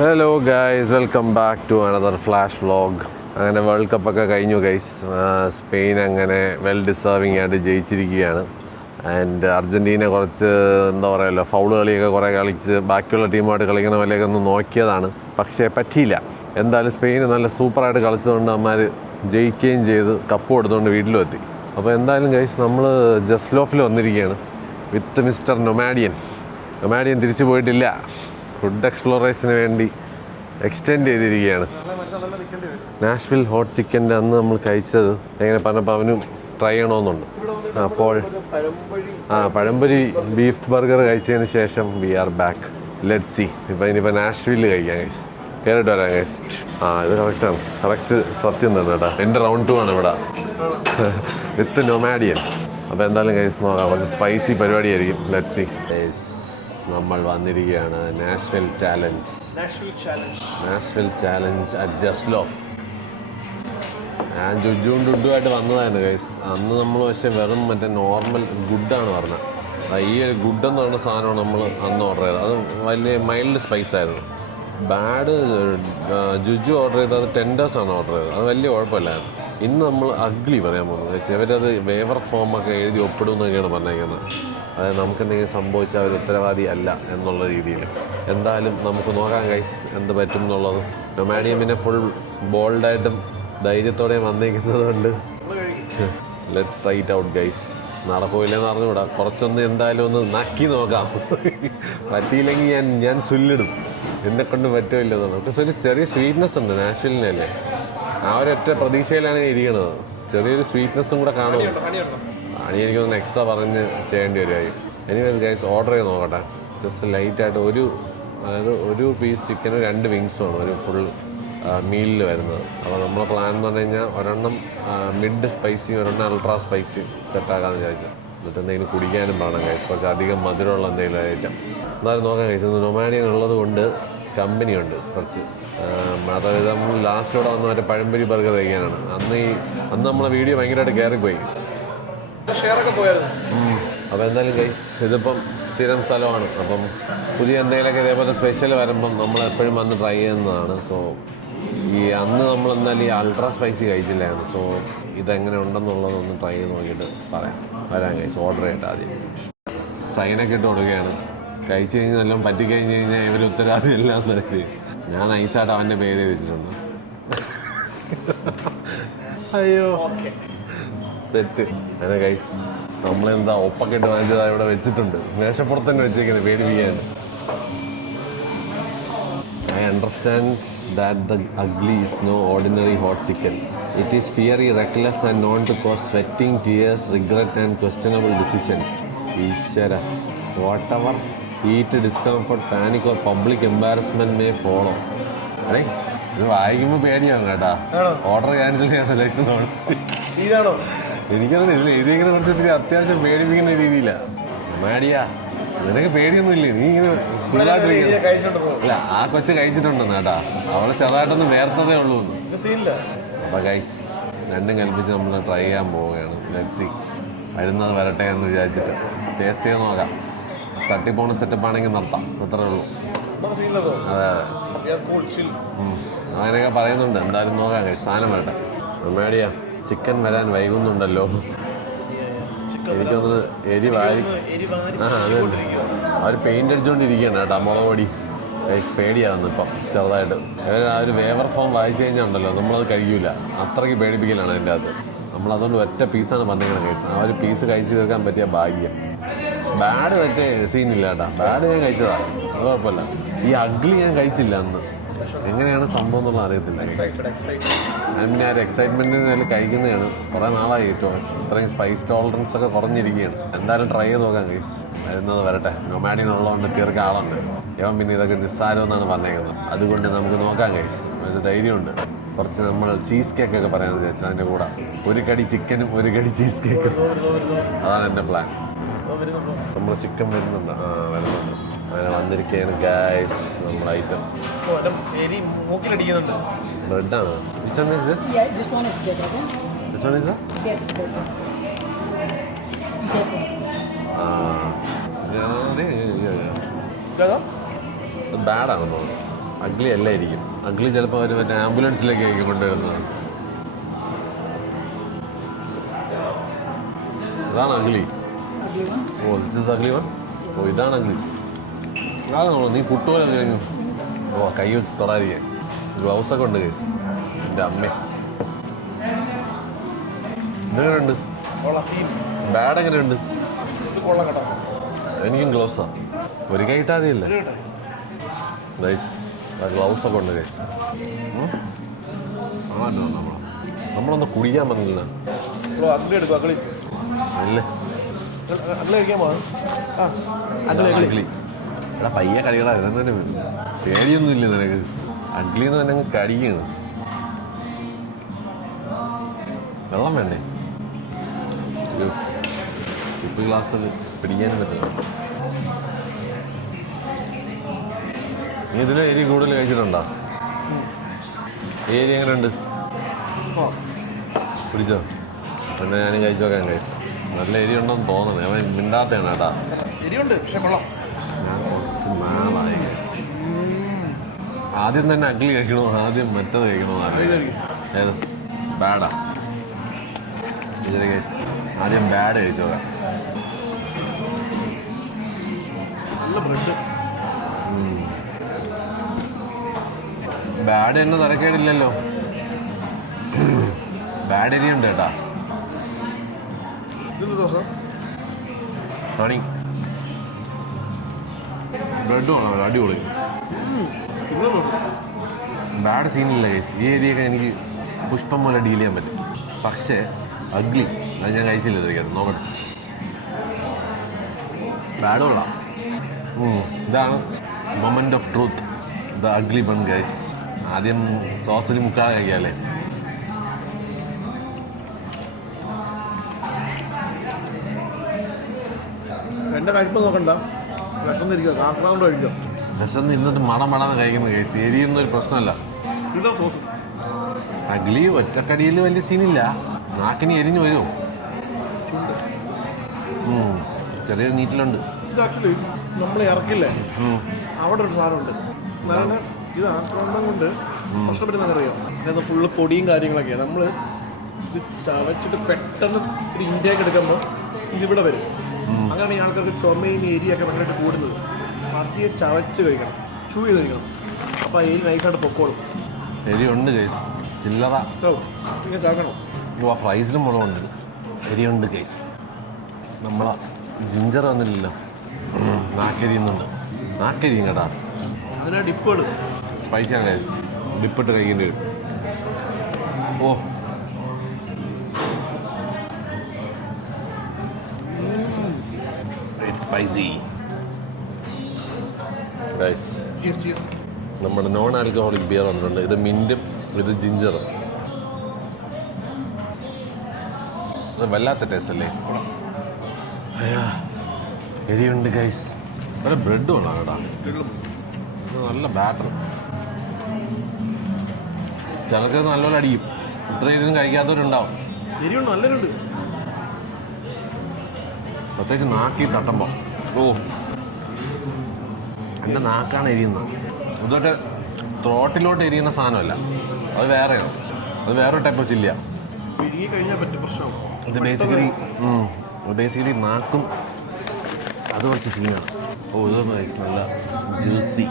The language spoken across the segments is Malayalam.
Hello guys, welcome back to another flash vlog. അങ്ങനെ വേൾഡ് കപ്പൊക്കെ കഴിഞ്ഞു ഗൈസ്. സ്പെയിൻ അങ്ങനെ വെൽ ഡിസേർവിംഗ് ആയിട്ട് ജയിച്ചിരിക്കുകയാണ്. ആൻഡ് അർജൻറ്റീന കുറച്ച് എന്താ പറയുക, ഫൗള് കളിയൊക്കെ കുറേ കളിച്ച് ബാക്കിയുള്ള ടീമുമായിട്ട് കളിക്കണ പോലെയൊക്കെ ഒന്ന് നോക്കിയതാണ്. പക്ഷേ പറ്റിയില്ല. എന്തായാലും സ്പെയിൻ നല്ല സൂപ്പറായിട്ട് കളിച്ചതുകൊണ്ട് അമ്മമാർ ജയിക്കുകയും ചെയ്ത് കപ്പ് കൊടുത്തുകൊണ്ട് വീട്ടിലും എത്തി. അപ്പോൾ എന്തായാലും ഗൈസ്, നമ്മൾ ജസ്ലോഫിൽ വന്നിരിക്കുകയാണ് വിത്ത് മിസ്റ്റർ നൊമാഡിയൻ. നൊമാഡിയൻ തിരിച്ചു പോയിട്ടില്ല. ഫുഡ് എക്സ്പ്ലോറേഷന് വേണ്ടി എക്സ്റ്റെൻഡ് ചെയ്തിരിക്കുകയാണ്. നാഷ്വിൽ ഹോട്ട് ചിക്കൻ്റെ അന്ന് നമ്മൾ കഴിച്ചത് എങ്ങനെ പറഞ്ഞപ്പോൾ അവനും ട്രൈ ചെയ്യണമെന്നുണ്ട്. അപ്പോൾ പഴംപൊരി ബീഫ് ബർഗർ കഴിച്ചതിന് ശേഷം we are back. Let's see. ഇനിയിപ്പോൾ നാഷ്വില്ല് കഴിക്കാം ഗൈസ്. കയറിയിട്ട് വരാം ഗൈസ്. ഇത് കറക്റ്റാണ്, കറക്റ്റ് സത്യം തന്നെ കേട്ടോ. എൻ്റെ റൗണ്ട് 2 ആണ് ഇവിടെ വിത്ത് നൊമാഡിയൻ. അപ്പോൾ എന്തായാലും ഗൈസ് നോക്കാം, കുറച്ച് സ്പൈസി പരിപാടിയായിരിക്കും. Let's C. നമ്മൾ വന്നിരിക്കുകയാണ് നാഷ്വിൽ ചാലഞ്ച് അറ്റ് ജസ്ലോഫ്. ഞാൻ ജുജുവും ഡുഡുമായിട്ട് വന്നതായിരുന്നു ഗൈസ്. അന്ന് നമ്മൾ പക്ഷേ വെറും മറ്റേ നോർമൽ ഗുഡാണ് പറഞ്ഞത്. ഈ ഒരു ഗുഡെന്ന് പറയുന്ന സാധനമാണ് നമ്മൾ അന്ന് ഓർഡർ ചെയ്തത്. അത് വലിയ മൈൽഡ് സ്പൈസ് ആയിരുന്നു. ബാഡ് ജുജു ഓർഡർ ചെയ്തത് ടെൻഡേഴ്സാണ് ഓർഡർ ചെയ്തത്. അത് വലിയ കുഴപ്പമില്ലായിരുന്നു. ഇന്ന് നമ്മൾ അഗ്ലി പറയാൻ പോകുന്നത് ഗൈസ്. ഇവരത് വേവർ ഫോമൊക്കെ എഴുതി ഒപ്പിടുമെന്നൊക്കെയാണ് പറഞ്ഞേക്കുന്നത്. അതായത് നമുക്കെന്തെങ്കിലും സംഭവിച്ചാൽ ഒരു ഉത്തരവാദി അല്ല എന്നുള്ള രീതിയിൽ. എന്തായാലും നമുക്ക് നോക്കാം ഗൈസ് എന്ത് പറ്റും എന്നുള്ളത്. നൊമാഡിയൻ പിന്നെ ഫുൾ ബോൾഡായിട്ടും ധൈര്യത്തോടെയും വന്നിരിക്കുന്നത് കൊണ്ട് let's try it out guys. നടക്കില്ലെന്ന് അറിഞ്ഞുകൂടാ. കുറച്ചൊന്ന് എന്തായാലും ഒന്ന് നക്കി നോക്കാം. പറ്റിയില്ലെങ്കിൽ ഞാൻ ചൊല്ലിടും. എന്നെ കൊണ്ട് പറ്റുമില്ല എന്നാണ്. പക്ഷെ ഒരു ചെറിയ സ്വീറ്റ്നെസ് ഉണ്ട് നാഷ്വലിനല്ലേ. ആ ഒരൊറ്റ പ്രതീക്ഷയിലാണ് ഇരിക്കണത്. ചെറിയൊരു സ്വീറ്റ്നെസ്സും കൂടെ കാണുമോ? അണി എനിക്കൊന്ന് എക്സ്ട്രാ പറഞ്ഞ് ചെയ്യേണ്ടി വരുമായിരിക്കും. എനിവേസ് ഗൈസ്, ഓർഡർ ചെയ്ത് നോക്കട്ടെ. ജസ്റ്റ് ലൈറ്റായിട്ട് ഒരു പീസ് ചിക്കനും 2 വിങ്സുമാണ് ഒരു ഫുൾ മീലിൽ വരുന്നത്. അപ്പോൾ നമ്മുടെ പ്ലാൻ എന്ന് പറഞ്ഞു കഴിഞ്ഞാൽ ഒരെണ്ണം മിഡ് സ്പൈസി, ഒരെണ്ണം അൾട്രാ സ്പൈസി സെറ്റാക്കാമെന്ന് വിചാരിച്ചു. എന്നിട്ട് എന്തെങ്കിലും കുടിക്കാനും വേണം ഗൈസ്, കുറച്ച് അധികം മധുരമുള്ള എന്തെങ്കിലും ഐറ്റം. എന്തായാലും നോക്കാം ഗൈസ്. ഇന്ന് നൊമാഡിയൻ ഉള്ളത് കൊണ്ട് കമ്പനിയുണ്ട് കുറച്ച്. അതായത് നമ്മൾ ലാസ്റ്റോടെ വന്ന് മറ്റേ പഴംപൊരി ബർഗർ കഴിക്കാനാണ്. അന്ന് നമ്മളെ വീഡിയോ ഭയങ്കരമായിട്ട് കയറിപ്പോയി. അപ്പോൾ എന്തായാലും ഗൈസ്, ഇതിപ്പം സ്ഥിരം സ്ഥലമാണ്. അപ്പം പുതിയ എന്തെങ്കിലുമൊക്കെ ഇതേപോലെ സ്പെഷ്യൽ വരുമ്പം നമ്മളെപ്പോഴും വന്ന് ട്രൈ ചെയ്യുന്നതാണ്. സോ അന്ന് നമ്മൾ എന്തായാലും ഈ അൾട്രാ സ്പൈസി കഴിച്ചില്ലായിരുന്നു. സോ ഇതെങ്ങനെ ഉണ്ടെന്നുള്ളതൊന്ന് ട്രൈ ചെയ്ത് നോക്കിയിട്ട് വരാം ഗൈസ്. ഓർഡർ ചെയ്തിട്ട് ആദ്യം സൈനൊക്കെ ഇട്ട് കൊടുക്കുകയാണ്. കഴിച്ച് കഴിഞ്ഞ് എല്ലാം പറ്റിക്കഴിഞ്ഞ് കഴിഞ്ഞാൽ ഇവർ ഉത്തരവാദിയല്ല എന്ന് കരുതി ഞാൻ നൈസായിട്ട് അവൻ്റെ പേര് വെച്ചിട്ടുണ്ട്. അയ്യോ സെറ്റ്. അങ്ങനെ ഗൈസ്, നമ്മളെന്താ ഒപ്പൊക്കെ ഇട്ട് വാങ്ങിച്ചതാ ഇവിടെ വെച്ചിട്ടുണ്ട്. മേശപ്പുറത്ത് തന്നെ വെച്ചേക്കുന്നത് പേടിപ്പിക്കാൻ. I understand that the ugly is no ordinary hot chicken. It is fiery, reckless and known to cause sweating, tears, regret and questionable decisions. Ishara. Whatever heat, discomfort, panic or public embarrassment may follow. അല്ലേ, ഇത് വായിക്കുമ്പോൾ പേടിയാണ് കേട്ടാ. ഓർഡർ ക്യാൻസൽ ചെയ്യാൻ ലക്ഷണമാണ്. എനിക്കറിയില്ല, എഴുതിയെങ്കിലും കുറച്ച് ഇത്തിരി അത്യാവശ്യം പേടിപ്പിക്കുന്ന രീതിയിലാണ്. മാഡിയാ, നിനക്ക് പേടിയൊന്നുമില്ലേ? നീ ഇങ്ങനെ അല്ല, ആ കൊച്ചു കഴിച്ചിട്ടുണ്ടെന്ന് കേട്ടാ. അവളെ ചെറുതായിട്ടൊന്ന് വേർത്തതേ ഉള്ളൂ. അപ്പോൾ ഗൈസ്, രണ്ടും കൽപ്പിച്ച് നമ്മൾ ട്രൈ ചെയ്യാൻ പോവുകയാണ്. Let's see. വരുന്നത് വരട്ടെ എന്ന് വിചാരിച്ചിട്ട് ടേസ്റ്റ് ചെയ്ത് നോക്കാം. തട്ടിപ്പോണ സെറ്റപ്പ് ആണെങ്കിൽ നടത്താം, അത്രേ ഉള്ളൂ. അതെ അതെ, അങ്ങനെയൊക്കെ പറയുന്നുണ്ട്. എന്തായാലും നോക്കാം ഗൈസ്, സാധനം വരട്ടെ. മാഡിയാ, ചിക്കൻ വരാൻ വൈകുന്നുണ്ടല്ലോ. എനിക്കൊന്ന് എരിവായി. അതെ, അവർ പെയിൻ്റ് അടിച്ചുകൊണ്ടിരിക്കുകയാണ് കേട്ടോ. മുളക് പൊടി ഗൈസ്, പേടിയാവുന്നു ഇപ്പം ചെറുതായിട്ട്. ആ ഒരു വേവർ ഫോം വായിച്ചു കഴിഞ്ഞാൽ ഉണ്ടല്ലോ, നമ്മളത് കഴിക്കില്ല. അത്രയ്ക്ക് പേടിപ്പിക്കലാണ് അതിൻ്റെ അകത്ത്. നമ്മളതുകൊണ്ട് ഒറ്റ പീസാണ് പറഞ്ഞിരിക്കുന്നത് ഗൈസ്. ആ ഒരു പീസ് കഴിച്ച് തീർക്കാൻ പറ്റിയ ഭാഗ്യം. ബാഡ് മറ്റേ സീനില്ല കേട്ടോ. ബാഡ് ഞാൻ കഴിച്ചതാണ്, അത് കുഴപ്പമില്ല. ഈ അഗ്ലി ഞാൻ കഴിച്ചില്ല അന്ന്. എങ്ങനെയാണ് സംഭവം എന്നുള്ളത് അറിയത്തില്ല. പിന്നെ ആ ഒരു എക്സൈറ്റ്മെൻറ്റിന് കഴിക്കുന്നതാണ്. കുറേ നാളായി ഇത്രയും സ്പൈസ് ടോളറൻസ് ഒക്കെ കുറഞ്ഞിരിക്കുകയാണ്. എന്തായാലും ട്രൈ ചെയ്ത് നോക്കാം ഗൈസ്. വരുന്നത് വരട്ടെ. നൊമാഡിയൻ ഉള്ളതുകൊണ്ട് തീർക്കാൻ ആളുണ്ട്. ഇവൻ പിന്നെ ഇതൊക്കെ നിസ്സാരമെന്നാണ് പറഞ്ഞേക്കുന്നത്. അതുകൊണ്ട് നമുക്ക് നോക്കാം ഗൈസ്. ഒരു ധൈര്യമുണ്ട്. കുറച്ച് നമ്മൾ ചീസ് കേക്കൊക്കെ പറയാമെന്ന് വിചാരിച്ചു. അതിൻ്റെ കൂടെ ഒരു കടി ചിക്കനും ഒരു കടി ചീസ് കേക്കും. അതാണ് എൻ്റെ പ്ലാൻ. നമ്മൾ ചിക്കൻ വരുന്നുണ്ട്. വരുന്നുണ്ട്. അങ്ങനെ വന്നിരിക്കുകയാണ് ഗൈസ് നമ്മുടെ item. ബ്രെഡാണ്. Which one is this? Yeah, this one is better. This one is a? Yes, better. Yeah, ഇതാ ബാഡാണെന്ന് തോന്നുന്നു. അഗ്ലി അല്ല ഇരിക്കും. അഗ്ലി ചിലപ്പോൾ അവർ മറ്റേ ആംബുലൻസിലേക്ക് ആയിരിക്കും കൊണ്ടുവരുന്നത്. ഇതാണ് ugly. Oh this is ugly one. Oh ഇതാണ് അഗ്ലി. അതാണോ നീ കുട്ടുപോലെ കഴിഞ്ഞു. ഓ കൈ തൊടാതിരിക്കാൻ ഗ്ലൗസൊക്കെ ഉണ്ട് കേസ്. എൻ്റെ അമ്മേ ഇതെങ്ങനെയുണ്ട്? ബാഡ് എങ്ങനെയുണ്ട്? എനിക്കും ഗ്ലൗസാ. ഒരു കൈ ഇട്ടാതിയല്ലേ നൈസ്. ഗ്ലൗസൊക്കെ ഉണ്ട് കേസ്. നമ്മളൊന്ന് കുടിക്കാൻ പറ്റില്ല അല്ലേ. എടാ പയ്യെ കടികളാ. തന്നെ പേടിയൊന്നും ഇല്ല നിനക്ക്. അഗ്ലിന്ന് തന്നെ അങ്ങ് കടിയാണ്. വെള്ളം വേണ്ടേ? ഇപ്പം ഗ്ലാസ്സിൽ പിടിക്കാനും പറ്റില്ല. നീ ഇതിലെ ഏരിയ കൂടുതൽ കഴിച്ചിട്ടുണ്ടോ? ഏരിയ എങ്ങനെയുണ്ട്? പിടിച്ചോ? പിന്നെ ഞാനും കഴിച്ചു നോക്കാൻ കഴിച്ചു. നല്ല എരി ഉണ്ടെന്ന് തോന്നണേ. അവൻ മിണ്ടാത്തയാണ് കേട്ടാ. ഞാൻ കുറച്ച് നാളായി കഴിച്ചു. ആദ്യം തന്നെ അഗ്ലി കഴിക്കണോ ആദ്യം മറ്റത് കഴിക്കണോ? ഏത് ബാഡാ? കഴിച്ചു. ആദ്യം ബാഡ് കഴിച്ചു നോക്കാം. ബാഡ് തന്നെ തരക്കേടില്ലല്ലോ. ബാഡ് എരിയുണ്ട് കേട്ടാ. ഹണി ബ്രെഡ് വേണം. അടിപൊളി. ബാഡ് സീനില്ല കേസ്. ഈ ഏരിയയൊക്കെ എനിക്ക് പുഷ്പം പോലെ ഡീൽ ചെയ്യാൻ പറ്റും. പക്ഷേ അഗ്ലി അത് ഞാൻ കഴിച്ചില്ല ഇതൊക്കെ. നോക്കട്ടെ. ബാഡ് കൊള്ളാം. ഇതാണ് moment of truth. The ugly bun guys. ആദ്യം സോസിൽ മുക്കാതെ കഴിക്കാല്ലേ. എൻ്റെ കഴിപ്പ് നോക്കണ്ട. വിശന്ന് ഇന്നത്തെ മടമടാന്ന് കഴിക്കുന്ന കേസ്. എരിയൊന്നും ഒരു പ്രശ്നമല്ല. അഗ്ലി ഒറ്റക്കടിയിൽ വലിയ സീനില്ല. നാക്കിന് എരിഞ്ഞു വരുമോ? ചെറിയൊരു നീറ്റിലുണ്ട്. നമ്മൾ ഇറക്കില്ലേ അവിടെ ഒരു സാധനമുണ്ട്. ഇത് ആക്രമണം കൊണ്ട് പ്രശ്നപ്പെടുന്നറിയാം. ഫുള്ള് പൊടിയും കാര്യങ്ങളൊക്കെയാണ്. നമ്മൾ ഇത് ചവച്ചിട്ട് പെട്ടെന്ന് ഒരു ഇന്ത്യക്ക് എടുക്കുമ്പോൾ ഇതിവിടെ വരും. അങ്ങനെയാണ് ഈ ആൾക്കാർക്ക് ചുമയും എരിയൊക്കെ ഭയങ്കരമായിട്ട് കൂടുന്നത്. ആദ്യം ചവച്ച് കഴിക്കണം, ചൂ ചെയ്ത് കഴിക്കണം. അപ്പോൾ എരി നൈസായിട്ട് പൊക്കോളും. എരി ഉണ്ട് കേസ്. ചില്ലറ ഇങ്ങനെ ചാക്കണം. ആ ഫ്രൈസിലും മുളകുണ്ട്. എരിയുണ്ട് കേസ്. നമ്മളെ ജിഞ്ചർ വന്നില്ലല്ലോ. നാക്കരിയുന്നുണ്ട്. നാക്കരിയും കേട്ടാ. അതിനാ ഡിപ്പുകൾ സ്പൈസിയാണ്. ഡിപ്പിട്ട് കഴിക്കേണ്ടി വരും. ഓ സ്പൈസി ഗൈസ്. നമ്മുടെ നോൺ ആൽക്കഹോളിക് ബിയർ വന്നിട്ടുണ്ട്. ഇത് മിൻറ്റും ഇത് ജിഞ്ചറും. അത് വല്ലാത്ത ടേസ്റ്റ് അല്ലേ? എരിയുണ്ട് ഗൈസ്. ഒരു ബ്രെഡ് വേണം കേട്ടാ. നല്ല ബാറ്റർ. ചിലർക്ക് നല്ലപോലെ അടിക്കും. ഇത്ര ഇതിനും കഴിക്കാത്തവരുണ്ടാവും. എരിയുണ്ട്, നല്ലൊരുണ്ട്. പ്രത്യേകിച്ച് നാക്കി തട്ടുമ്പോൾ. ഓ എൻ്റെ നാക്കാണ് എരിയുന്നത്. ഇതൊക്കെ ത്രോട്ടിലോട്ട് എരിയുന്ന സാധനമല്ല. അത് വേറെയാണ്. അത് വേറൊരു ടൈപ്പ് ഓഫ് ചില്ലിയാണ്. ഇത് ബേസിക്കലി നാക്കും അത് കുറച്ച് സീനാണ്. ഓ ഇത് നല്ല ജ്യൂസി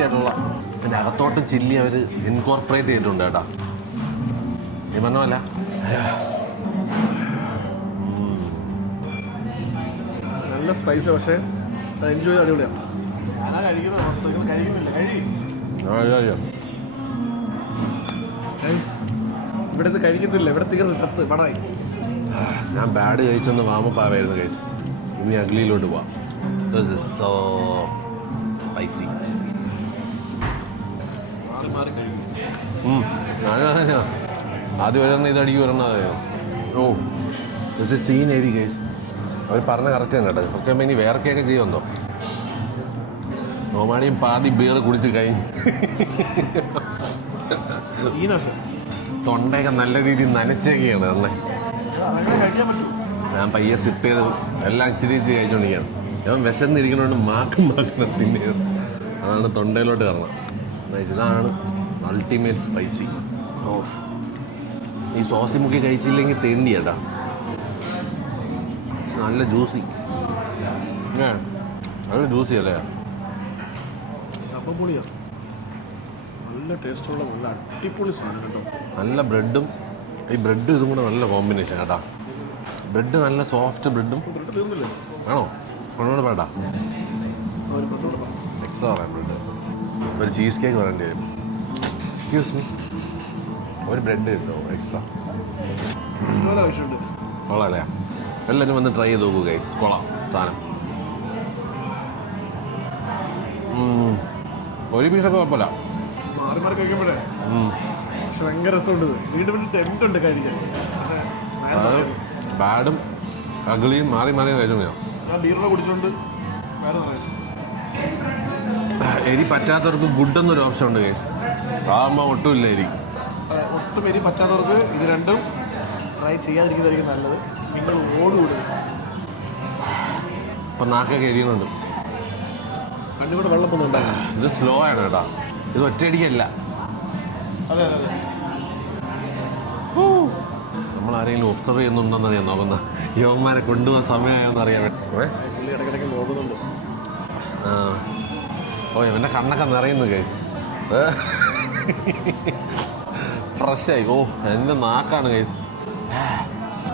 ആയിട്ടുള്ള അതിൻ്റെ അകത്തോട്ട് ചില്ലി അവർ ഇൻകോർപ്പറേറ്റ് ചെയ്തിട്ടുണ്ട് കേട്ടോ. ഈ പറഞ്ഞല്ല നല്ല സ്പൈസ്. പക്ഷേ അത് എൻജോയ് അടിപൊളിയാണ്. ഇവിടെ ഇത് കഴിക്കുന്നില്ല. ഇവിടെ തീർന്ന് സത്ത് പടമായി. ഞാൻ ബാഡ് കഴിച്ചൊന്ന് വാമപ്പാവായിരുന്നു കഴിച്ചു. ഇനി അഗ്ലിയിലോട്ട് പോവാം. So spicy. ആദ്യം ഒരെണ്ണം ഇത് അടിക്കും, ഒരെണ്ണം അതെയോ. ഓ ദിസ് ഇസ് സീൻ ഏരി കേസ്. അവർ പറഞ്ഞ കറക്റ്റ് തന്നെ കേട്ടോ. കുറച്ച് കഴിയുമ്പോൾ ഇനി വേർക്കൊക്കെ ചെയ്യുമെന്തോ. നോമാടിയും പാതി ബീർ കുടിച്ച് കഴിഞ്ഞു. തൊണ്ടയൊക്കെ നല്ല രീതിയിൽ നനച്ചൊക്കെയാണ് അല്ലേ. ഞാൻ പയ്യെ സിപ്പ് ചെയ്ത് എല്ലാം ഇച്ചിരി കഴിച്ചുകൊണ്ടിരിക്കുകയാണ്. ഞാൻ വിശന്നിരിക്കണോണ്ട് മാക്കും തിന്നുകയാണ്. അതാണ് തൊണ്ടയിലോട്ട് കയറണം. ഇതാണ് അൾട്ടിമേറ്റ് സ്പൈസി. ഓ, ഈ സോസി മുക്കി കഴിച്ചില്ലെങ്കിൽ തെണ്ടി കേട്ടാ. നല്ല ജ്യൂസി, നല്ല ജ്യൂസി അല്ലേ? സംഭവം നല്ല ടേസ്റ്റുള്ള നല്ല അടിപൊളി സാധനം കേട്ടോ. നല്ല ബ്രെഡും ഈ ബ്രെഡും ഇതും കൂടെ നല്ല കോമ്പിനേഷൻ കേട്ടാ. ബ്രെഡ് നല്ല സോഫ്റ്റ് ബ്രെഡും. ബ്രെഡ് തീർന്നില്ലേ? ആണോ? ഒന്നുകൂടെ വേണ്ട, ഒരു പത്തോടെ പറ. എക്സ്ട്രാ പറയാം ബ്രെഡ്. ഒരു ചീസ് കേക്ക് പറയേണ്ടി വരും. എക്സ്ക്യൂസ് മീ, ഒരു ബ്രെഡ് കിട്ടോ എക്സ്ട്രാ? ഇതുപോലെ ആവശ്യമുണ്ട്. കൊള്ളാം. എല്ലാവരും വന്ന് ട്രൈ ചെയ്ത് നോക്കൂ ഗൈസ്, കൊള്ളാം സാധനം. ഒരു പീസൊക്കെ കുഴപ്പമില്ല. മാറി മാറി കഴിക്കുമ്പോഴേ പക്ഷെ ഭയങ്കര രസമുണ്ട്. വീണ്ടും ടെംപ്റ്റ് ഉണ്ട് കഴിക്കാൻ. പക്ഷേ ബാഡും അഗിളിയും മാറി മാറി കഴിക്കുന്നതാണ്. ഞാൻ ബീറിനെ കുടിച്ചുകൊണ്ട് വേറെ പറയാം. എരി പറ്റാത്തവർക്ക് ഗുഡ് എന്നൊരു ഓപ്ഷൻ ഉണ്ട് ഗൈസ്. ആകുമ്പോൾ ഒട്ടുമില്ല എരി. ഒട്ടും എരി പറ്റാത്തവർക്ക് ഇത് രണ്ടും ട്രൈ ചെയ്യാതിരിക്കുന്നതായിരിക്കും നല്ലത്. നിങ്ങൾ ഓടുകൂടുക. ഇപ്പം നാക്കൊക്കെ എരിയുന്നുണ്ട്. കണ്ണുകൂടെ വെള്ളം ഒന്നും ഉണ്ടാകും. ഇത് സ്ലോ ആണ് കേട്ടോ, ഇത് ഒറ്റയടിക്കല്ല. അതെ അതെ അതെ. നമ്മൾ ആരെങ്കിലും ഒബ്സർവ് ചെയ്യുന്നുണ്ടെന്നാണ് ഞാൻ നോക്കുന്നത്. യുവന്മാരെ കൊണ്ടുപോകാൻ സമയമായെന്ന് അറിയാൻ പറ്റും. പുള്ളി ഇടയ്ക്കിടയ്ക്ക് നോക്കുന്നുണ്ട്. ഓ, ഇവൻ്റെ കണ്ണൊക്കെ നിറയുന്നു ഗൈസ്. ഫ്രഷായി. ഓ, എൻ്റെ നാക്കാണ് ഗൈസ്.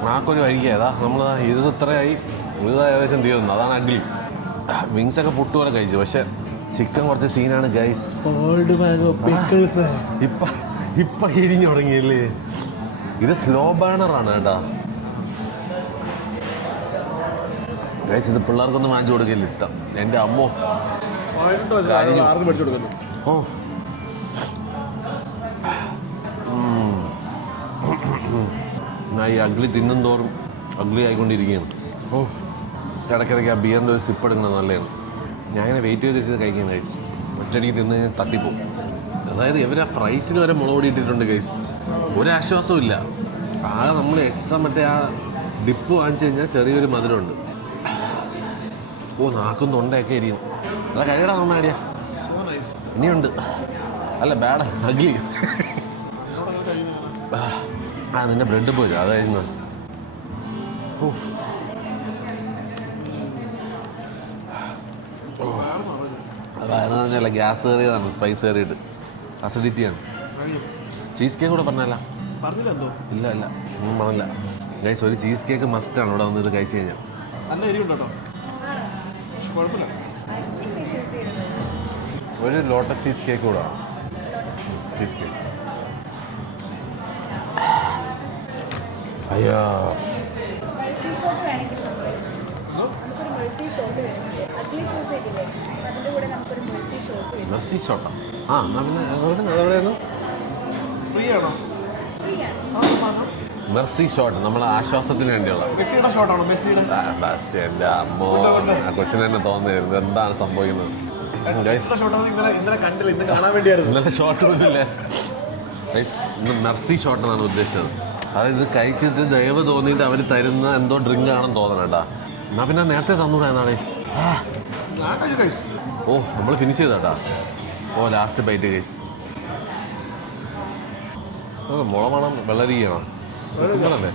നാക്കൊരു കഴിക്കുക. നമ്മൾ ഇത് ഇത്രയായി, ഇത് ഏകദേശം തീർന്നു. അതാണ് അഗ്ലി. വിങ്സൊക്കെ പുട്ടുപോലെ കഴിച്ചു, പക്ഷെ ചിക്കൻ കുറച്ച് സീനാണ് ഗൈസ്. ഇപ്പൊ ഇരിഞ്ഞു തുടങ്ങിയല്ലേ. ഇത് സ്ലോ ബേണറാണ് കേട്ടാ ഗൈസ്. ഇത് പിള്ളേർക്കൊന്നും വാങ്ങിച്ചു കൊടുക്കില്ല. ഇഷ്ടം എൻ്റെ അമ്മോ. ഓ, ഞാൻ ഈ അഗ്ലി തിന്നും തോറും അഗ്ലി ആയിക്കൊണ്ടിരിക്കുകയാണ്. ഓ, ഇടയ്ക്കിടയ്ക്ക് ആ ബിയറിൻ്റെ ഒരു സിപ്പ് എടുക്കുന്നത് നല്ലതാണ്. ഞാൻ ഇങ്ങനെ വെയിറ്റ് ചെയ്തിട്ട് കഴിക്കുകയാണ് ഗൈസ്. ഒറ്റയടിക്ക് തിന്ന് കഴിഞ്ഞാൽ തട്ടിപ്പോവും. അതായത് ഇവർ ആ ഫ്രൈസിന് വരെ മുളക് പൊടി ഇട്ടിട്ടുണ്ട് ഗൈസ്. ഒരാശ്വാസവും ഇല്ല. ആകെ നമ്മൾ എക്സ്ട്രാ മറ്റേ ആ ഡിപ്പ് വാങ്ങിച്ചു കഴിഞ്ഞാൽ ചെറിയൊരു മധുരമുണ്ട്. ഓ, നാക്കും തൊണ്ടയൊക്കെ എരിയും. അതാ കഴിയടാ നമ്മൾ അടിയാ. ഇനിയുണ്ട്. അല്ല ബാഡ് അഗ്ലി. ആ, നിന്റെ ബ്രെഡ് പോയി അതായിരുന്നു. ഓ, വയറുതന്നെയല്ല, ഗ്യാസ് കയറിയതാണ്, സ്പൈസ് കയറിയിട്ട് അസിഡിറ്റിയാണ്. ചീസ് കേക്ക് കൂടെ പറഞ്ഞല്ല? ഇല്ല ഇല്ല, ഒന്നും പറഞ്ഞില്ല ഗൈസ്. ഒരു ചീസ് കേക്ക് മസ്റ്റാണ് ഇവിടെ വന്ന് ഇത് കഴിച്ചു കഴിഞ്ഞാൽ. ഒരു ലോട്ടസ് ചീസ് കേക്ക് കൂടെ. ചീസ് കേക്ക് അയ്യോ. മെർസി ഷോട്ടാ? ആ, എന്നാൽ പിന്നെ അതെവിടെയായിരുന്നു? മെർസി ഷോട്ട് നമ്മളെ ആശ്വാസത്തിന് വേണ്ടിയുള്ള. എൻ്റെ അമ്മോ, ആ കൊച്ചിന് തന്നെ തോന്നിയിരുന്നു എന്താണ് സംഭവിക്കുന്നത്. ഇന്നലെ ഷോട്ട് പോലില്ലേ ഗൈസ്? ഇന്ന് മെർസി ഷോട്ട് എന്നാണ് ഉദ്ദേശിച്ചത്. അതായത് ഇത് കഴിച്ചിട്ട് ദയവ് തോന്നിയിട്ട് അവർ തരുന്ന എന്തോ ഡ്രിങ്ക് ആണെന്ന് തോന്നണം കേട്ടാ. എന്നാൽ പിന്നെ നേരത്തെ തന്നൂടാ എന്നാണ്. ഓ, നമ്മൾ ഫിനിഷ് ചെയ്താട്ടാ. ഓ, ലാസ്റ്റ് ബൈറ്റ് ഗൈസ്. മുളമണം വെള്ളരിക്കണം അല്ലേ?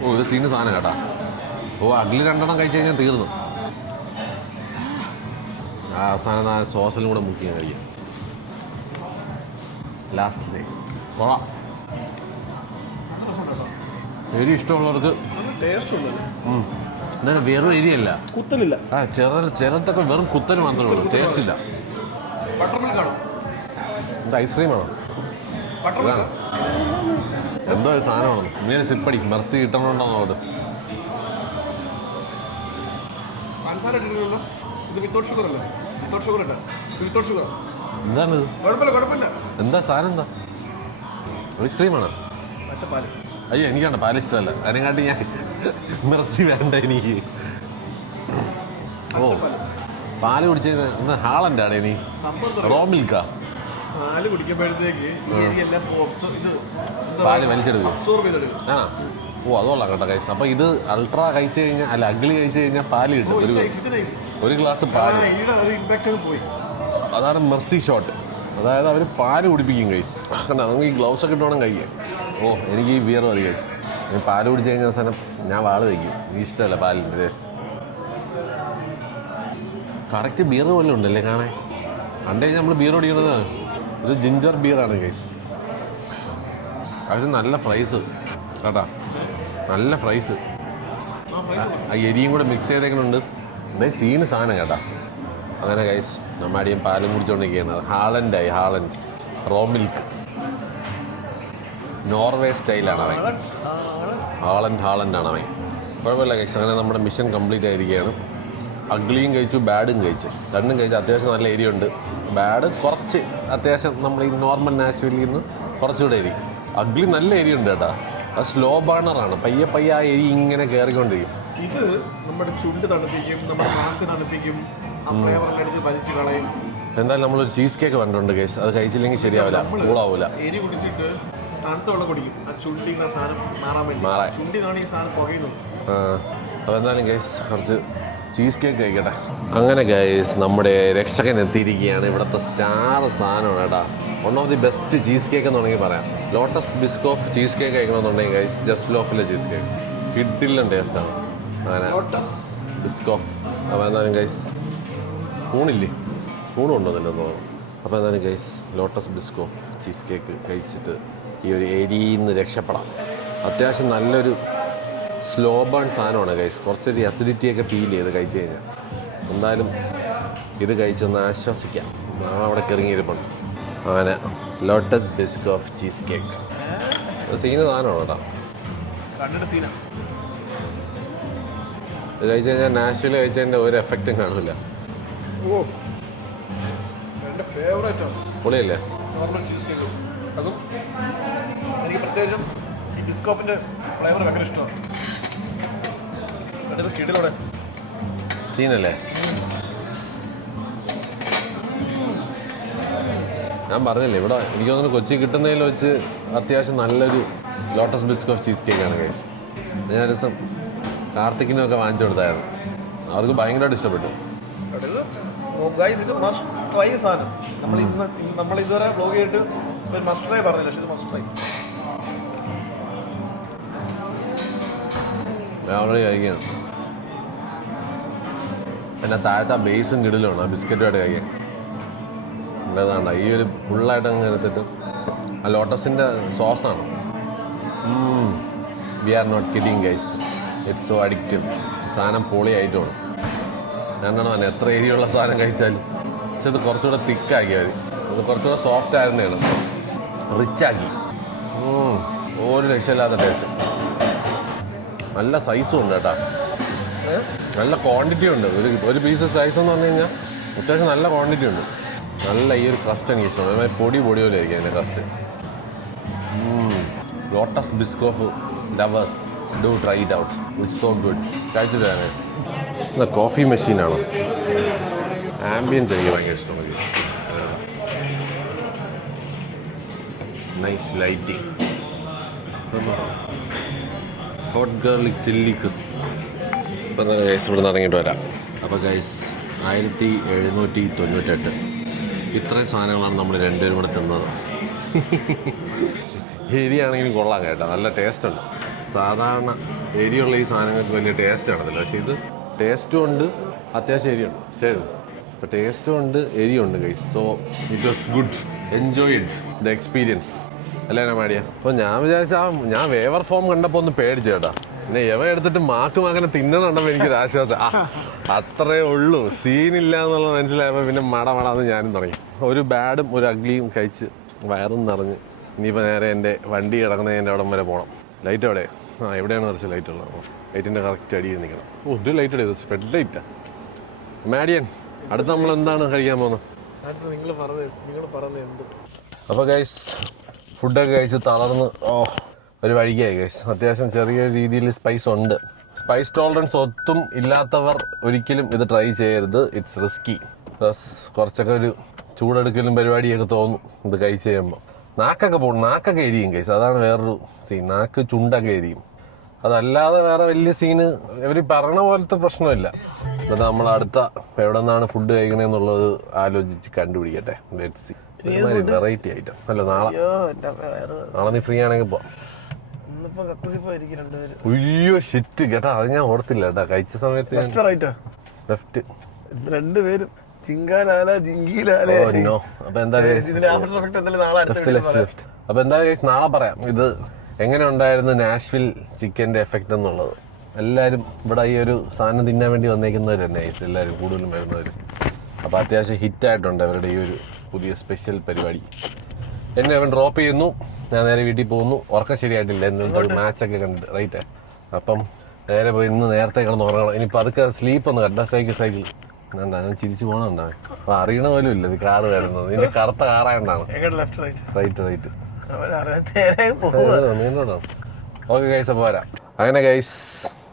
ഓ, ഇത് സീന് സാധനം കേട്ടാ. ഓ, അഗ്ലി രണ്ടെണ്ണം കഴിച്ച് കഴിഞ്ഞാൽ തീർന്നു. ആ അവസാനം ആ സോസിലും കൂടെ മുക്കി കഴിക്കാം. ലാസ്റ്റ് സൈഡ് കൊള്ളാം. എരി ഇഷ്ടമുള്ളവർക്ക് എന്നാലും വെറും എരിയല്ല, കുത്തലില്ല. ആ ചിലത്തൊക്കെ വെറും കുത്തല് മാത്രമേ ഉള്ളൂ, ടേസ്റ്റ് ഇല്ല. ഇത് ഐസ്ക്രീമാണോ? ഇതാണ് എന്തോ ഒരു സാധനമാണോ? ഇങ്ങനെ സിപ്പടി മെർസി കിട്ടണോണ്ടോ നോട്ട്. എന്താണ് എന്താ സാധനം? എന്താ ഐസ്ക്രീമാണോ? അയ്യോ, എനിക്കാണ് പാൽ ഇഷ്ടമല്ല. അതിനെക്കാട്ടി ഞാൻ മെർസി വേണ്ട എനിക്ക്. ഓ, പാല് കുടിച്ചത് എന്താ ഹാളൻ്റാണ് ഇനി? റോ മിൽക്കാ? പാല് കുടിക്കുമ്പോഴത്തേക്ക് പാല് വലിച്ചെടുക്കും. ആ, ഓ, അത് കൊള്ളാം കേട്ടോ ഗൈസ്. അപ്പോൾ ഇത് അൾട്രാ കഴിച്ചു കഴിഞ്ഞാൽ, അല്ല അഗ്ലി കഴിച്ചു കഴിഞ്ഞാൽ പാല് കിട്ടും. ഒരു ഗ്ലാസ് പാല്. അതാണ് മെർസി ഷോട്ട്. അതായത് അവർ പാല് കുടിപ്പിക്കും കൈസ്. കണ്ട നമുക്ക് ഈ ഗ്ലൗസ് ഒക്കെ ഇട്ട് വേണം കഴിക്കാൻ. ഓ എനിക്ക് ഈ ബിയർ മതി കൈസ്. ഞാൻ പാല് കുടിച്ച് കഴിഞ്ഞ അവസാനം ഞാൻ വാള് കഴിക്കും. എനിക്ക് ഇഷ്ടമല്ല പാലിൻ്റെ ടേസ്റ്റ്. കറക്റ്റ് ബിയർ പോലെ ഉണ്ടല്ലേ കാണാൻ. പണ്ട് കഴിഞ്ഞാൽ നമ്മൾ ബിയർ കുടിക്കുന്നത് ഒരു ജിഞ്ചർ ബിയറാണ് കൈസ്. അത് നല്ല ഫ്രൈസ് കേട്ടാ, നല്ല ഫ്രൈസ്. ആ എരിയും കൂടെ മിക്സ് ചെയ്തേക്കുന്നുണ്ട്. എന്തായാലും സീന് സാധനം കേട്ടാ. അങ്ങനെ കൈസ് നമ്മടിയും പാലും കുടിച്ചുകൊണ്ടിരിക്കുകയാണ്. ഹാളൻഡായി, ഹാളൻഡ് റോ മിൽക്ക് നോർവേ സ്റ്റൈലാണ് അവൻ. ഹാളൻഡാണ് അവൻ. കുഴപ്പമില്ല കൈസ്. അങ്ങനെ നമ്മുടെ മിഷൻ കംപ്ലീറ്റ് ആയിരിക്കുകയാണ്. അഗ്ലിയും കഴിച്ചു, ബാഡും കഴിച്ചു. രണ്ടും കഴിച്ചു. അത്യാവശ്യം നല്ല എരിയുണ്ട്. ബാഡ് കുറച്ച് അത്യാവശ്യം നമ്മൾ ഈ നോർമൽ നാച്ചുറലിൽ നിന്ന് കുറച്ചുകൂടെ എരി. അഗ്ലി നല്ല എരിയുണ്ട് കേട്ടോ. അത് സ്ലോ ബേണറാണ്. പയ്യെ പയ്യെ ആ എരി ഇങ്ങനെ കയറിക്കൊണ്ടിരിക്കും. ഇത് നമ്മുടെ ചുണ്ട് തണുപ്പിക്കും, നമ്മുടെ നാക്ക് തണുപ്പിക്കും, ആ ഫ്ലേവറിലെടുത്ത് വലിച്ചു കളയും. എന്തായാലും നമ്മളൊരു ചീസ് കേക്ക് കണ്ടിട്ടുണ്ട് കേസ്. അത് കഴിച്ചില്ലെങ്കിൽ ശരിയാവില്ല, കൂളാവൂല. എരി കുടിച്ചിട്ട് തണുത്ത വെള്ളം കുടിക്കും. ആ ചുണ്ടിന്ന് ആ സാധനം മാറാൻ വേണ്ടി. ചുണ്ടിന്നാണ് ഈ സാധനം പുകയുന്നത്. അപ്പോൾ എന്തായാലും കേസ് കുറച്ച് ചീസ് കേക്ക് കഴിക്കട്ടെ. അങ്ങനെ ഗൈസ് നമ്മുടെ രക്ഷകൻ എത്തിയിരിക്കുകയാണ്. ഇവിടുത്തെ സ്റ്റാർ സാധനമാണ് കേട്ടോ. One of the best cheese cake എന്ന് വേണമെങ്കിൽ പറയാം. ലോട്ടസ് ബിസ്കോഫ് ചീസ് കേക്ക് കഴിക്കണമെന്നുണ്ടെങ്കിൽ ഗൈസ് ജസ്റ്റ് ലോഫിലെ ചീസ് കേക്ക് കിഡിലും ടേസ്റ്റാണ്. അങ്ങനെ ലോട്ടസ് ബിസ്കോഫ്. അപ്പോൾ എന്തായാലും ഗൈസ് സ്പൂണില്ലേ, സ്പൂണും ഉണ്ടോന്നില്ലെന്ന് തോന്നുന്നു. അപ്പോൾ എന്തായാലും guys lotus Biscoff cheese cake കഴിച്ചിട്ട് ഈ ഒരു എരിയിന്ന് രക്ഷപ്പെടാം. അത്യാവശ്യം നല്ലൊരു സ്ലോ ബേൺ സാധനമാണ് ഗൈസ്. കുറച്ചൊരു അസിഡിറ്റിയൊക്കെ ഫീൽ ചെയ്ത് കഴിച്ച് കഴിഞ്ഞാൽ. എന്തായാലും ഇത് കഴിച്ചൊന്ന് ആശ്വസിക്കാം. നാളെ അവിടെ കിറങ്ങിയിരിപ്പുണ്ട്. അങ്ങനെ lotus Biscoff cheese cake scene സാധനമാണ് കേട്ടോ. ഇത് കഴിച്ച് കഴിഞ്ഞാൽ നാച്ചുറൽ കഴിച്ചതിൻ്റെ ഒരു എഫക്റ്റും കാണില്ല. പൊളിയല്ലേ? അതും എനിക്ക് പ്രത്യേകിച്ചും ഈ ബിസ്കോപ്പിൻ്റെ ഫ്ലേവർ ഭയങ്കര ഇഷ്ടമാണ്. കിടിലോടെ സീനല്ലേ? ഞാൻ പറഞ്ഞില്ലേ ഇവിടെ എനിക്ക് തോന്നുന്നു കൊച്ചി കിട്ടുന്നതിൽ വെച്ച് അത്യാവശ്യം നല്ലൊരു ലോട്ടസ് ബിസ്കോഫ് ചീസ് കേക്കാണ് ഗൈസ്. ഞാൻ ഒരു ദിവസം കാർത്തിക്കിനൊക്കെ വാങ്ങിച്ചു കൊടുത്തായിരുന്നു. അവർക്ക് ഭയങ്കരമായിട്ട് ഇഷ്ടപ്പെട്ടു. ഇത് മസ്റ്റ് ട്രൈ സാധനം. നമ്മൾ ഇതുവരെ വ്ലോഗ് ചെയ്തിട്ട് ഒരു മസ്റ്റ് ട്രൈ പറഞ്ഞില്ല, പക്ഷേ ഇത് മസ്റ്റ് ട്രൈ. ഓൾറെഡി കഴിക്കുകയാണ്. പിന്നെ താഴത്തെ ബേസും കിടിലുമാണ്. ആ ബിസ്ക്കറ്റുമായിട്ട് കഴിക്കാൻ എന്താ ഈ ഒരു ഫുള്ളായിട്ട് അങ്ങ് എടുത്തിട്ട് ആ ലോട്ടസിൻ്റെ സോസാണ്. We are not kidding guys, it's so addictive. സാധനം പൊളിയായിട്ടുമാണ്. രണ്ടെണ്ണം തന്നെ എത്ര എരിയുള്ള സാധനം കഴിച്ചാലും. പക്ഷെ ഇത് കുറച്ചുകൂടെ തിക്കാക്കി മതി. അത് കുറച്ചുകൂടെ സോഫ്റ്റ് ആയിരുന്നതാണ്, റിച്ചാക്കി. ഒരു രക്ഷയില്ലാത്ത ടേസ്റ്റ്. നല്ല സൈസും ഉണ്ട് കേട്ടോ, നല്ല ക്വാണ്ടിറ്റി ഉണ്ട്. ഒരു പീസ് സൈസ് എന്ന് പറഞ്ഞു കഴിഞ്ഞാൽ അത്യാവശ്യം നല്ല ക്വാണ്ടിറ്റി ഉണ്ട്. നല്ല ഈ ഒരു ക്രസ്റ്റ് എനിക്ക് ഇഷ്ടമാണ്. അതുമാതിരി പൊടി പോലെ ആയിരിക്കും അതിൻ്റെ crest. Lotus Biscoff lovers do try it out, it's so good. കഴിച്ചിട്ട് തന്നെ കോഫി മെഷീനാണോ? ആംബിയൻസ് എനിക്ക് ഭയങ്കര ഇഷ്ടമാണ്. Nice lighting. Hot garlic chilli crisp. ഇപ്പം തന്നെ ഗൈസ് ഇവിടെ നിന്ന് ഇറങ്ങിയിട്ട് വരാം. അപ്പോൾ ഗൈസ് 1798 ഇത്രയും സാധനങ്ങളാണ് നമ്മൾ രണ്ടുപേരും കൂടെ തിന്നത്. എരിയാണെങ്കിലും കൊള്ളാം കേട്ടോ, നല്ല ടേസ്റ്റ് ഉണ്ട്. സാധാരണ എരിയുള്ള ഈ സാധനങ്ങൾക്ക് വലിയ ടേസ്റ്റ് കാണത്തില്ല, പക്ഷേ ഇത് ടേസ്റ്റും ഉണ്ട്, അത്യാവശ്യം എരിയുണ്ട്. ശരി, അപ്പോൾ ടേസ്റ്റും ഉണ്ട്, എരിയുണ്ട് guys. So it was good, enjoyed the experience അല്ലേ മാടിയ? അപ്പോൾ ഞാൻ വിചാരിച്ച ഞാൻ വേവർ ഫോം കണ്ടപ്പോൾ ഒന്ന് പേടിച്ചു കേട്ടോ. പിന്നെ എവ എടുത്തിട്ട് മാങ്ങനെ തിന്നുന്നുണ്ടപ്പോൾ എനിക്കൊരു ആശ്വാസം. അത്രേ ഉള്ളൂ, സീനില്ല എന്നുള്ളത് മനസ്സിലായപ്പോൾ പിന്നെ മടന്ന് ഞാനും തുടങ്ങി. ഒരു ബാഡും ഒരു അഗ്ലിയും കഴിച്ച് വയറും നിറഞ്ഞ് ഇനിയിപ്പോൾ നേരെ എൻ്റെ വണ്ടി കിടക്കുന്നതിൻ്റെ അവിടം വരെ പോകണം. ലൈറ്റ് എവിടെ? എവിടെയാണ് കുറച്ച് ലൈറ്റ് ഉള്ളത്? ലൈറ്റിൻ്റെ കറക്റ്റ് അടിയിൽ നിൽക്കണം. ഇത് ലൈറ്റ് അടിയത് സ്പെഡ് ലൈറ്റാ. മാഡിയൻ, അടുത്ത് നമ്മൾ എന്താണ് കഴിക്കാൻ പോകുന്നത്? അപ്പോൾ ഗൈസ് ഫുഡൊക്കെ കഴിച്ച് തളർന്ന് ഒരു വഴിക്കായി ഗൈസ്. അത്യാവശ്യം ചെറിയ രീതിയിൽ സ്പൈസ് ഉണ്ട്. സ്പൈസ് ടോളറൻസ് ഒട്ടും ഇല്ലാത്തവർ ഒരിക്കലും ഇത് ട്രൈ ചെയ്യരുത്. It's risky. പ്ലസ് കുറച്ചൊക്കെ ഒരു ചൂടെടുക്കലും പരിപാടിയൊക്കെ തോന്നും ഇത് കഴിച്ച് കഴിയുമ്പോൾ. നാക്കൊക്കെ എരിയും ഗൈസ്, അതാണ് വേറൊരു സീൻ. നാക്ക് ചുണ്ടൊക്കെ എരിയും. അതല്ലാതെ വേറെ വലിയ സീന് ഇവർ പറഞ്ഞ പോലത്തെ പ്രശ്നമില്ല. എന്നിട്ട് നമ്മൾ അടുത്ത എവിടെ നിന്നാണ് ഫുഡ് കഴിക്കണമെന്നുള്ളത് ആലോചിച്ച് കണ്ടുപിടിക്കട്ടെ. വെറൈറ്റി ഐറ്റം അല്ല. നാളെ നീ ഫ്രീ ആണെങ്കിൽ പോവാം. അയ്യോ ഷിറ്റ് കേട്ടാ, അത് ഞാൻ ഓർത്തില്ല കേട്ടാ. കഴിച്ച സമയത്ത് ലെഫ്റ്റ് രണ്ടുപേരും. അപ്പൊ എന്തായാലും നാളെ പറയാം ഇത് എങ്ങനെ ഉണ്ടായിരുന്നു നാഷ്വിൽ ചിക്കൻ്റെ എഫക്റ്റ് എന്നുള്ളത്. എല്ലാവരും ഇവിടെ ഈ ഒരു സാധനം തിന്നാൻ വേണ്ടി വന്നേക്കുന്നവർ തന്നെ എല്ലാവരും കൂടുതലും വരുന്നവർ. അപ്പോൾ അത്യാവശ്യം ഹിറ്റായിട്ടുണ്ട് അവരുടെ ഈ ഒരു പുതിയ സ്പെഷ്യൽ പരിപാടി. എന്നെ അവൻ ഡ്രോപ്പ് ചെയ്യുന്നു, ഞാൻ നേരെ വീട്ടിൽ പോകുന്നു. ഉറക്കം ശരിയായിട്ടില്ല, എന്തെങ്കിലും ഒരു മാച്ചൊക്കെ കണ്ടിട്ട് റൈറ്റ്. അപ്പം നേരെ പോയി ഇന്ന് നേരത്തെ കിടന്ന് ഉറങ്ങണം. ഇനിയിപ്പോൾ അതൊക്കെ സ്ലീപ്പ് ഒന്ന് കണ്ട സൈക്കിൾ എന്താ ഞാൻ ചിരിച്ചു പോകണുണ്ടാവും. അപ്പോൾ അറിയണ പോലും ഇല്ല ഇത് കാറ് വരുന്നത്. ഇതിൻ്റെ കറുത്ത കാറായതുകൊണ്ടാണ്. റൈറ്റ് ഓക്കെ ഗൈസ്, അപ്പോൾ വരാം. അങ്ങനെ ഗൈസ്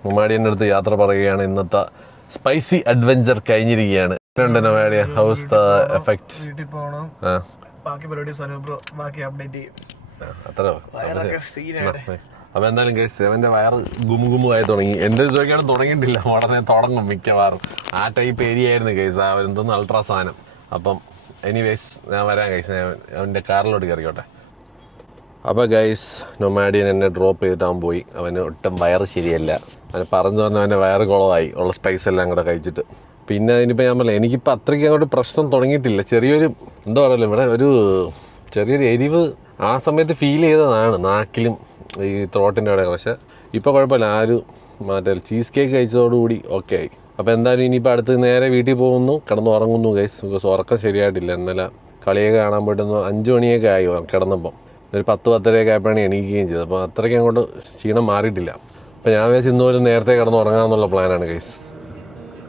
നൊമാഡിയൻ്റെ അടുത്ത് യാത്ര പറയുകയാണ്. ഇന്നത്തെ സ്പൈസി അഡ്വഞ്ചർ കഴിഞ്ഞിരിക്കുകയാണ്. നൊമാഡിയ ഹൗസ് ദ എഫക്ട്? അപ്പൊ എന്തായാലും ഗൈസ് അവന്റെ വയറ് ഗുമുഗുമുമായി തുടങ്ങി. എന്റെ ചോദിക്കാണ് തുടങ്ങിയിട്ടില്ല, ഉടനെ തുടങ്ങും മിക്കവാറും. ആ ടൈപ്പ് ഏരിയ ആയിരുന്നു ഗൈസ്. അവരെന്തോന്ന് അൾട്രാ സാധനം. അപ്പം എനിവേസ് ഞാൻ വരാം ഗൈസ്, ഞാൻ അവൻ്റെ കാറിലോട്ട് കയറിക്കോട്ടെ. അപ്പോൾ ഗൈസ് നൊമാഡിയൻ എന്നെ ഡ്രോപ്പ് ചെയ്തിട്ട് അവൻ പോയി. അവന് ഒട്ടും വയറ് ശരിയല്ല. അവന് പറഞ്ഞു പറഞ്ഞാൽ അവൻ്റെ വയറ് കുളമായി ഉള്ള സ്പൈസ് എല്ലാം കൂടെ കഴിച്ചിട്ട്. പിന്നെ അതിനിപ്പോൾ ഞാൻ പറഞ്ഞില്ല, എനിക്കിപ്പോൾ അത്രയ്ക്ക് അങ്ങോട്ട് പ്രശ്നം തുടങ്ങിയിട്ടില്ല. ചെറിയൊരു എന്താ പറയുക, ഇവിടെ ഒരു ചെറിയൊരു എരിവ് ആ സമയത്ത് ഫീൽ ചെയ്തതാണ് നാക്കിലും ഈ ത്രോട്ടിൻ്റെ അവിടെ. പക്ഷേ ഇപ്പോൾ കുഴപ്പമില്ല. ആ ഒരു മറ്റേ ചീസ് കേക്ക് കഴിച്ചതോടുകൂടി ഓക്കെ ആയി. അപ്പോൾ എന്തായാലും ഇനിയിപ്പോൾ അടുത്ത് നേരെ വീട്ടിൽ പോകുന്നു, കിടന്ന് ഉറങ്ങുന്നു ഗൈസ്. ബിക്കോസ് ഉറക്കം ശരിയായിട്ടില്ല. ഇന്നലെ കളിയൊക്കെ കാണാൻ പോയിട്ടൊന്ന് 5 മണിയൊക്കെ ആയി കിടന്നപ്പം. ഒരു 10-10:30 ആയപ്പോഴാണ് എണീക്കുകയും ചെയ്തത്. അപ്പോൾ അത്രയ്ക്ക് അങ്ങോട്ട് ക്ഷീണം മാറിയിട്ടില്ല. അപ്പോൾ ഞാൻ വിചാരിച്ചു ഇന്ന് ഒരു നേരത്തെ കിടന്ന് ഉറങ്ങാമെന്നുള്ള പ്ലാനാണ് ഗൈസ്.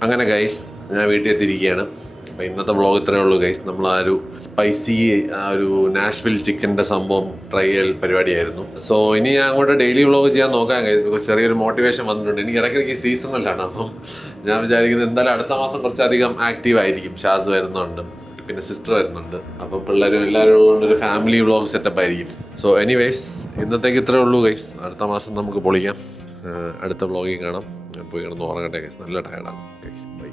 അങ്ങനെ ഗൈസ് ഞാൻ വീട്ടിൽ എത്തിയിരിക്കുകയാണ്. അപ്പോൾ ഇന്നത്തെ വ്ളോഗ് ഇത്രയേ ഉള്ളൂ ഗൈസ്. നമ്മൾ ആ ഒരു സ്പൈസി ആ ഒരു നാഷ്വിൽ ചിക്കൻ്റെ സംഭവം ട്രയൽ പരിപാടിയായിരുന്നു. സോ ഇനി ഞാൻ അങ്ങോട്ട് ഡെയിലി വ്ളോഗ് ചെയ്യാൻ നോക്കാം ഗൈസ്. ബിക്കോസ് ചെറിയൊരു മോട്ടിവേഷൻ വന്നിട്ടുണ്ട്. എനിക്ക് ഇടയ്ക്കിടയ്ക്ക് സീസണലാണ്. അപ്പം ഞാൻ വിചാരിക്കുന്നത് എന്തായാലും അടുത്ത മാസം കുറച്ചധികം ആക്റ്റീവ് ആയിരിക്കും. ഷാസ് വരുന്നുണ്ട്, പിന്നെ സിസ്റ്റർ വരുന്നുണ്ട്. അപ്പോൾ പിള്ളേരും എല്ലാവരും ഉള്ളതുകൊണ്ട് ഒരു ഫാമിലി വ്ളോഗ് സെറ്റപ്പ് ആയിരിക്കും. സോ എനിവേസ് ഇന്നത്തേക്ക് ഇത്രയേ ഉള്ളൂ ഗൈസ്. അടുത്ത മാസം നമുക്ക് പൊളിക്കാം. അടുത്ത വ്ളോഗിൽ കാണാം. ഞാൻ പോയി കിടന്ന് ഉറങ്ങട്ടെ ഗൈസ്. നല്ല ടയർഡാണ് ഗൈസ്. ബൈ.